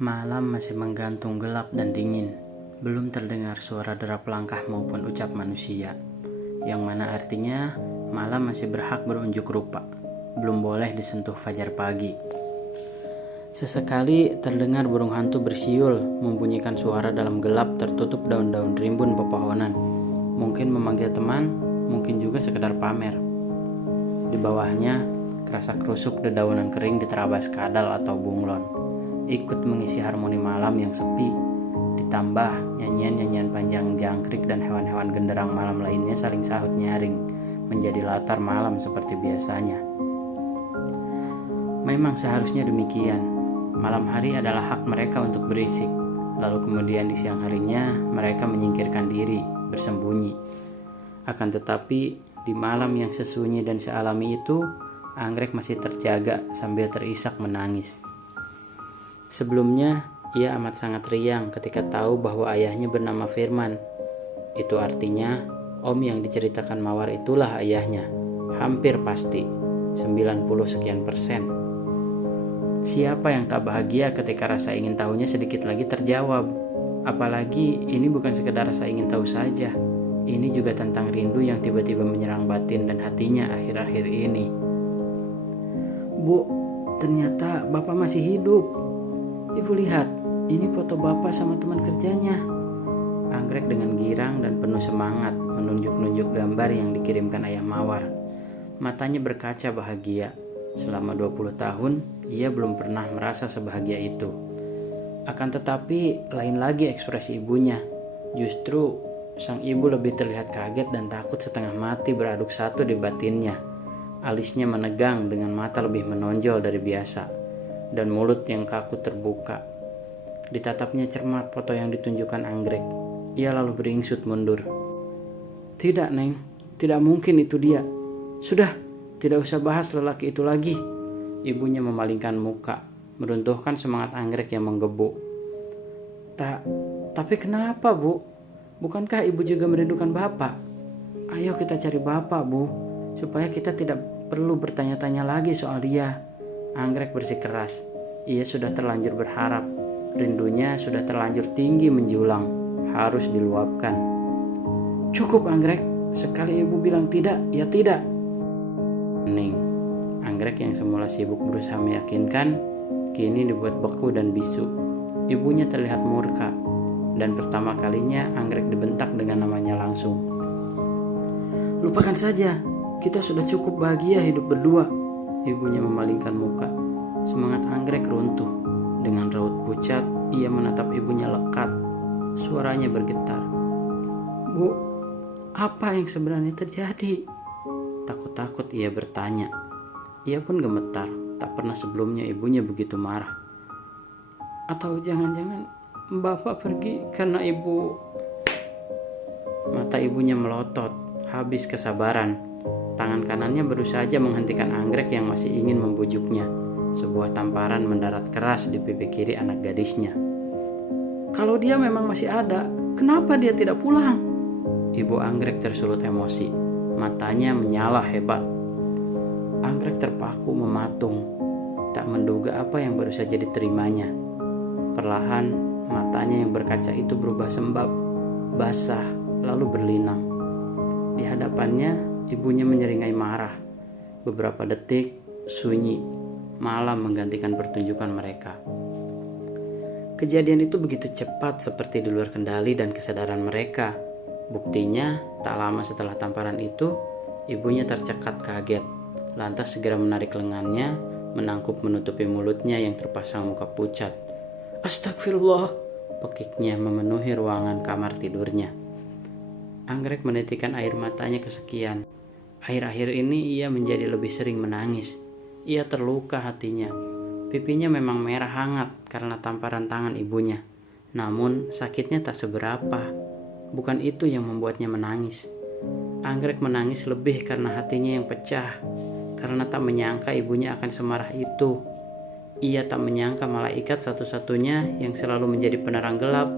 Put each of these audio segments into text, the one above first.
Malam masih menggantung gelap dan dingin. Belum terdengar suara derap langkah maupun ucap manusia. Yang mana artinya malam masih berhak berunjuk rupa. Belum boleh disentuh fajar pagi. Sesekali terdengar burung hantu bersiul membunyikan suara dalam gelap tertutup daun-daun rimbun pepohonan. Mungkin memanggil teman, mungkin juga sekedar pamer. Di bawahnya kerasa kerusuk dedaunan kering diterabas kadal atau bunglon. Ikut mengisi harmoni malam yang sepi, ditambah nyanyian-nyanyian panjang jangkrik dan hewan-hewan genderang malam lainnya saling sahut nyaring, menjadi latar malam seperti biasanya. Memang seharusnya demikian. Malam hari adalah hak mereka untuk berisik, lalu kemudian di siang harinya mereka menyingkirkan diri, bersembunyi. Akan tetapi di malam yang sesunyi dan sealami itu, anggrek masih terjaga sambil terisak menangis. Sebelumnya, ia amat sangat riang ketika tahu bahwa ayahnya bernama Firman. Itu artinya, om yang diceritakan Mawar itulah ayahnya. Hampir pasti, 90% Siapa yang tak bahagia ketika rasa ingin tahunya sedikit lagi terjawab? Apalagi ini bukan sekedar rasa ingin tahu saja. Ini juga tentang rindu yang tiba-tiba menyerang batin dan hatinya akhir-akhir ini. Bu, ternyata Bapak masih hidup. Ibu lihat, ini foto Bapak sama teman kerjanya. Anggrek dengan girang dan penuh semangat menunjuk-nunjuk gambar yang dikirimkan ayah Mawar. Matanya berkaca bahagia. Selama 20 tahun, ia belum pernah merasa sebahagia itu. Akan tetapi, lain lagi ekspresi ibunya. Justru, sang ibu lebih terlihat kaget dan takut setengah mati beraduk satu di batinnya. Alisnya menegang dengan mata lebih menonjol dari biasa. Dan mulut yang kaku terbuka. Ditatapnya cermat foto yang ditunjukkan anggrek. Ia lalu beringsut mundur. Tidak, Neng. Tidak mungkin itu dia. Sudah, tidak usah bahas lelaki itu lagi. Ibunya memalingkan muka, meruntuhkan semangat anggrek yang menggebu. Tapi kenapa, Bu? Bukankah ibu juga merindukan Bapak? Ayo kita cari Bapak, Bu, supaya kita tidak perlu bertanya-tanya lagi soal dia. Anggrek bersikeras. Ia sudah terlanjur berharap. Rindunya sudah terlanjur tinggi menjulang. Harus diluapkan. Cukup, Anggrek. Sekali ibu bilang tidak, ya tidak. Hening. Anggrek yang semula sibuk berusaha meyakinkan, kini dibuat beku dan bisu. Ibunya terlihat murka. Dan pertama kalinya Anggrek dibentak dengan namanya langsung. Lupakan saja. Kita sudah cukup bahagia hidup berdua. Ibunya memalingkan muka. Semangat anggrek runtuh. Dengan raut pucat, ia menatap ibunya lekat. Suaranya bergetar. Bu, apa yang sebenarnya terjadi? Takut-takut ia bertanya. Ia pun gemetar. Tak pernah sebelumnya ibunya begitu marah. Atau jangan-jangan Bapak pergi karena ibu... Mata ibunya melotot. Habis kesabaran. Tangan kanannya baru saja menghentikan anggrek yang masih ingin membujuknya. Sebuah tamparan mendarat keras di pipi kiri anak gadisnya. Kalau dia memang masih ada, kenapa dia tidak pulang? Ibu anggrek tersulut emosi. Matanya menyala hebat. Anggrek terpaku mematung. Tak menduga apa yang baru saja diterimanya. Perlahan, matanya yang berkaca itu berubah sembab, basah, lalu berlinang. Di hadapannya, ibunya menyeringai marah. Beberapa detik, sunyi. Malam menggantikan pertunjukan mereka. Kejadian itu begitu cepat seperti di luar kendali dan kesadaran mereka. Buktinya, tak lama setelah tamparan itu, ibunya tercekat kaget. Lantas segera menarik lengannya, menangkup menutupi mulutnya yang terpasang muka pucat. Astagfirullah, pekiknya memenuhi ruangan kamar tidurnya. Anggrek menitikkan air matanya kesekian. Akhir-akhir ini ia menjadi lebih sering menangis. Ia terluka hatinya. Pipinya memang merah hangat karena tamparan tangan ibunya. Namun sakitnya tak seberapa. Bukan itu yang membuatnya menangis. Anggrek menangis lebih karena hatinya yang pecah. Karena tak menyangka ibunya akan semarah itu. Ia tak menyangka malaikat satu-satunya yang selalu menjadi penerang gelap,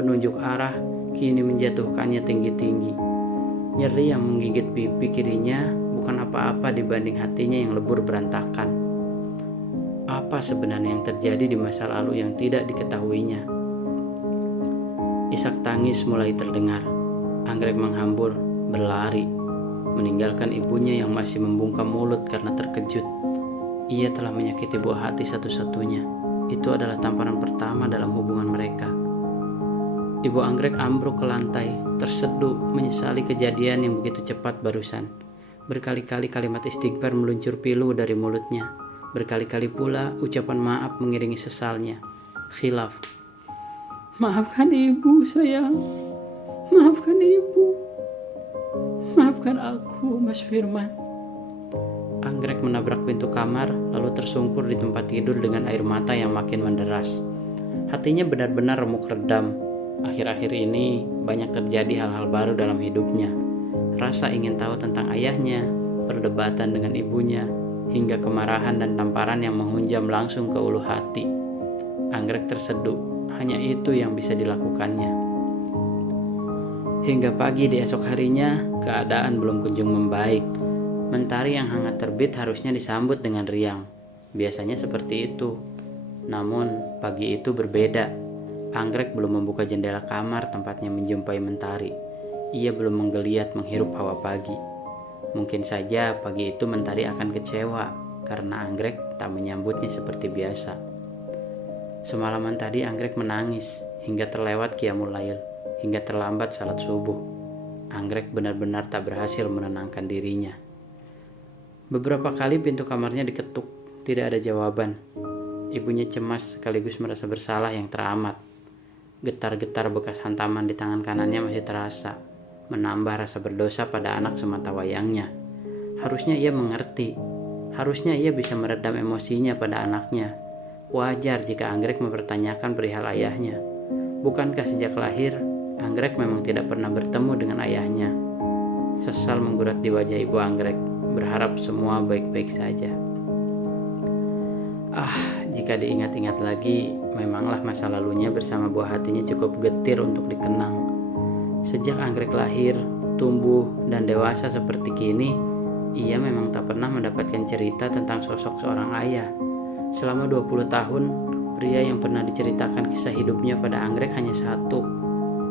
penunjuk arah, kini menjatuhkannya tinggi-tinggi. Nyeri yang menggigit pipi kirinya bukan apa-apa dibanding hatinya yang lebur berantakan. Apa apa sebenarnya yang terjadi di masa lalu yang tidak diketahuinya. Isak tangis mulai terdengar. Anggrek menghambur, berlari, meninggalkan ibunya yang masih membungkam mulut karena terkejut. Ia telah menyakiti buah hati satu-satunya. Itu adalah tamparan pertama dalam hubungan mereka. Ibu Anggrek ambruk ke lantai, terseduh menyesali kejadian yang begitu cepat barusan. Berkali-kali kalimat istighfar meluncur pilu dari mulutnya. Berkali-kali pula ucapan maaf mengiringi sesalnya. Khilaf. Maafkan ibu sayang. Maafkan ibu. Maafkan aku, Mas Firman. Anggrek menabrak pintu kamar lalu tersungkur di tempat tidur dengan air mata yang makin menderas. Hatinya benar-benar remuk redam. Akhir-akhir ini banyak terjadi hal-hal baru dalam hidupnya. Rasa ingin tahu tentang ayahnya, perdebatan dengan ibunya, hingga kemarahan dan tamparan yang menghunjam langsung ke ulu hati. Anggrek terseduh, hanya itu yang bisa dilakukannya. Hingga pagi di esok harinya, keadaan belum kunjung membaik. Mentari yang hangat terbit harusnya disambut dengan riang. Biasanya seperti itu. Namun, pagi itu berbeda. Anggrek belum membuka jendela kamar tempatnya menjumpai mentari. Ia belum menggeliat menghirup hawa pagi. Mungkin saja pagi itu mentari akan kecewa karena Anggrek tak menyambutnya seperti biasa. Semalaman tadi Anggrek menangis hingga terlewat qiyamul lail, hingga terlambat salat subuh. Anggrek benar-benar tak berhasil menenangkan dirinya. Beberapa kali pintu kamarnya diketuk, tidak ada jawaban. Ibunya cemas sekaligus merasa bersalah yang teramat. Getar-getar bekas hantaman di tangan kanannya masih terasa, menambah rasa berdosa pada anak semata wayangnya. Harusnya ia mengerti, harusnya ia bisa meredam emosinya pada anaknya. Wajar jika Anggrek mempertanyakan perihal ayahnya. Bukankah sejak lahir, Anggrek memang tidak pernah bertemu dengan ayahnya? Sesal menggurat di wajah ibu Anggrek, berharap semua baik-baik saja. Jika diingat-ingat lagi, memanglah masa lalunya bersama buah hatinya cukup getir untuk dikenang. Sejak Anggrek lahir, tumbuh, dan dewasa seperti kini, ia memang tak pernah mendapatkan cerita tentang sosok seorang ayah. Selama 20 tahun, pria yang pernah diceritakan kisah hidupnya pada Anggrek hanya satu.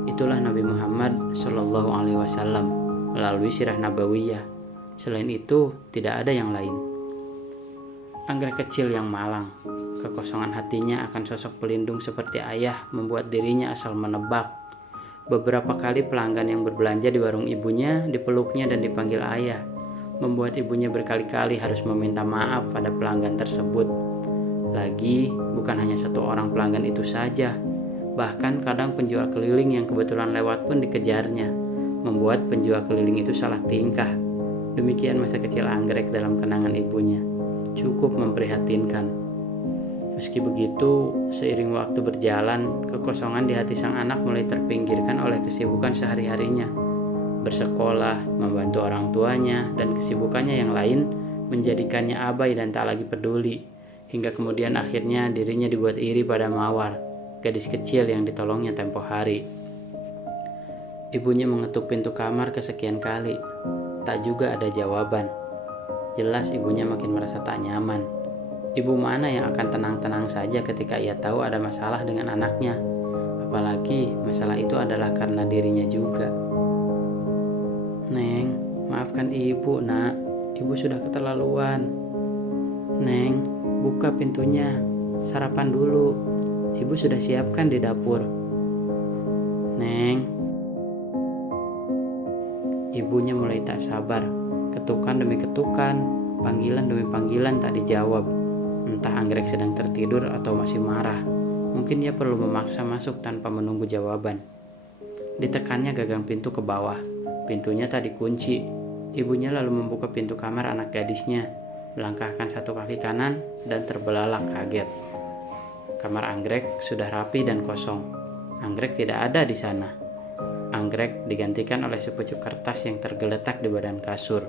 Itulah Nabi Muhammad SAW melalui sirah nabawiyah. Selain itu, tidak ada yang lain. Anggrek kecil yang malang. Kekosongan hatinya akan sosok pelindung seperti ayah membuat dirinya asal menebak. Beberapa kali pelanggan yang berbelanja di warung ibunya dipeluknya dan dipanggil ayah, membuat ibunya berkali-kali harus meminta maaf pada pelanggan tersebut. Lagi, bukan hanya satu orang pelanggan itu saja, bahkan kadang penjual keliling yang kebetulan lewat pun dikejarnya, membuat penjual keliling itu salah tingkah. Demikian masa kecil Anggrek dalam kenangan ibunya, cukup memprihatinkan. Meski begitu, seiring waktu berjalan, kekosongan di hati sang anak mulai terpinggirkan oleh kesibukan sehari-harinya. Bersekolah, membantu orang tuanya, dan kesibukannya yang lain menjadikannya abai dan tak lagi peduli. Hingga kemudian akhirnya dirinya dibuat iri pada Mawar, gadis kecil yang ditolongnya tempo hari. Ibunya mengetuk pintu kamar kesekian kali. Tak juga ada jawaban. Jelas ibunya makin merasa tak nyaman. Ibu mana yang akan tenang-tenang saja ketika ia tahu ada masalah dengan anaknya? Apalagi masalah itu adalah karena dirinya juga. Neng, maafkan ibu nak. Ibu sudah keterlaluan. Neng, buka pintunya. Sarapan dulu. Ibu sudah siapkan di dapur. Neng. Ibunya mulai tak sabar. Ketukan demi ketukan, panggilan demi panggilan tak dijawab. Entah Anggrek sedang tertidur atau masih marah. Mungkin ia perlu memaksa masuk tanpa menunggu jawaban. Ditekannya gagang pintu ke bawah. Pintunya tak dikunci. Ibunya lalu membuka pintu kamar anak gadisnya, melangkahkan satu kaki kanan dan terbelalak kaget. Kamar Anggrek sudah rapi dan kosong. Anggrek tidak ada di sana. Anggrek digantikan oleh sepucuk kertas yang tergeletak di badan kasur.